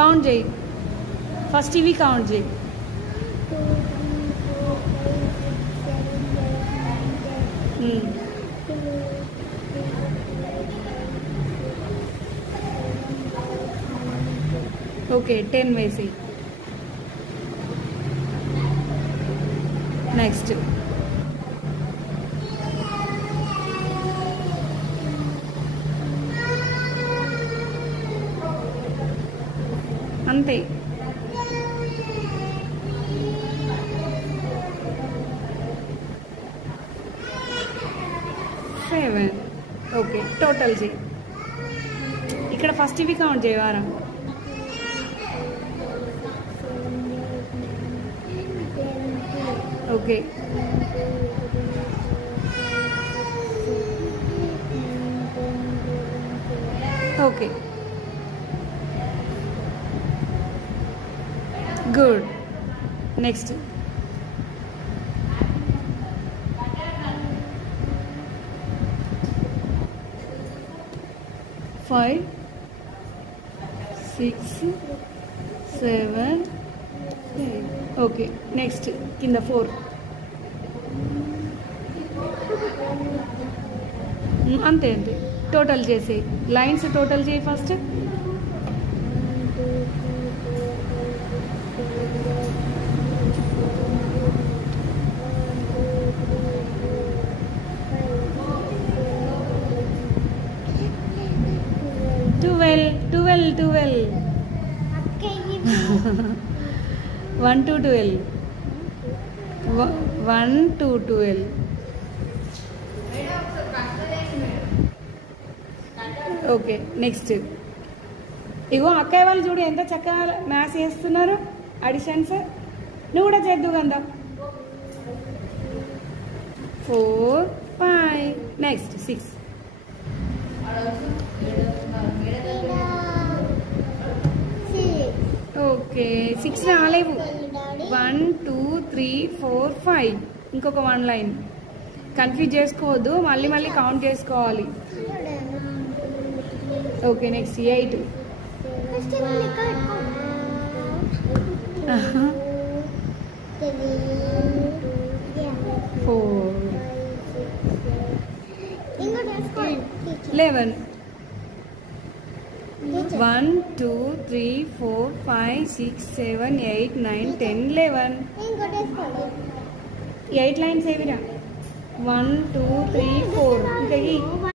Count చేయి, first ఇవి count చేయి. 10 వేసి. నెక్స్ట్ అంతే. సెవెన్. ఓకే, టోటల్ చేయి. ఇక్కడ ఫస్ట్ ఇవి కౌంట్ చేయవారా? Okay, okay, good. Next 5 6 7 8. Okay, next కింద 4. అంతే అంతే, టోటల్ చేసే లైన్స్ టోటల్ చేయి first. Twelve 1 to 12. 1 to 12. Okay, next ఇగో అక్కయ్య వాళ్ళు చూడు ఎంత చక్కగా మ్యాథ్స్ చేస్తున్నారు, అడిషన్స్. నువ్వు కూడా చేద్దు కదా. 4 5. నెక్స్ట్ 6. ఓకే, 6 రాలేవు. 1 2 3 4 5. ఇంకొక 1 లైన్. కన్ఫ్యూజ్ చేసుకోవద్దు, మళ్ళీ మళ్ళీ కౌంట్ చేసుకోవాలి. Okay, next 8. 4 11. 1 2 3 4 5 6 7 8 9 10 11. 8 లైన్స్ ఏవిరా? 1 2 3 4. ఇంకా